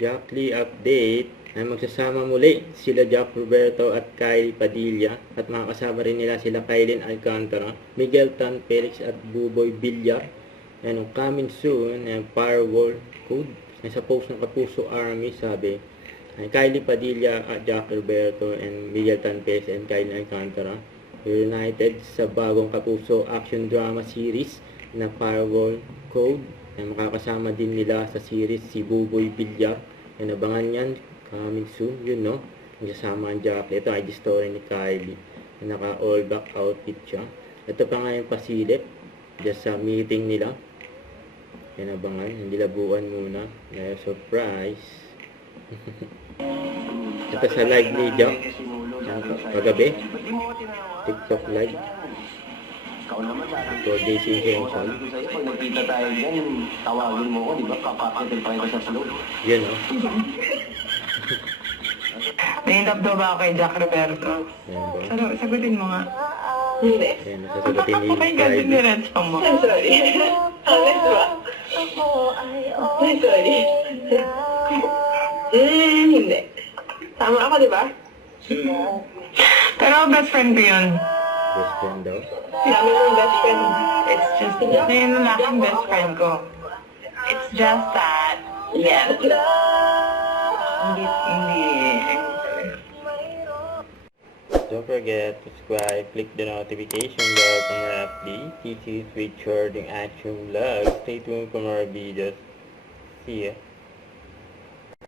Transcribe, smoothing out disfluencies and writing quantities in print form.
Jack Lee update ay magsasama muli sila Jack Roberto at Kylie Padilla at makakasama rin nila sila Kylin Alcantara, Miguel Tan Felix at Buboy Villar. And coming soon, Firewall Code. Sa post ng Kapuso Army sabi, Kylie Padilla at Jack Roberto and Miguel Tan Felix and Kylin Alcantara reunited sa bagong Kapuso action drama series na Firewall Code. Makakasama din nila sa series si Buboy Villar. Abangan yan, coming soon, yun no. Magsasama ang Jack. Ito ay story ni Kylie. Naka all black outfit siya. Ito pa nga yung pasilip just sa meeting nila. Abangan, hindi labuan muna. Surprise. Ito sa live ni Jack kagabi, TikTok live. Ikaw naman sana. So, this is Sabi ko sa'yo, pag nagkita tayo dyan, tawagin mo ko, di ba? Kakapitin pa kita sa slow. Yan o. Nahintap daw ba ako kay Jack Roberto? Yan ba? Sagutin mo nga. Hindi. Yan, nasasagutin ni Oh my God, Kylie. diniretso mo. I'm sorry. Honest ba? I'm sorry. Hindi. Tama ako, di ba? Pero best friend ko yun. Best friend daw. Sinabi mong best friend. It's just, yun ang aking best friend ko. It's just that, yes. Hindi. Don't forget to subscribe, click the notification bell for more updates. This is Richard in Action Vlog. Stay tuned for more videos. See ya.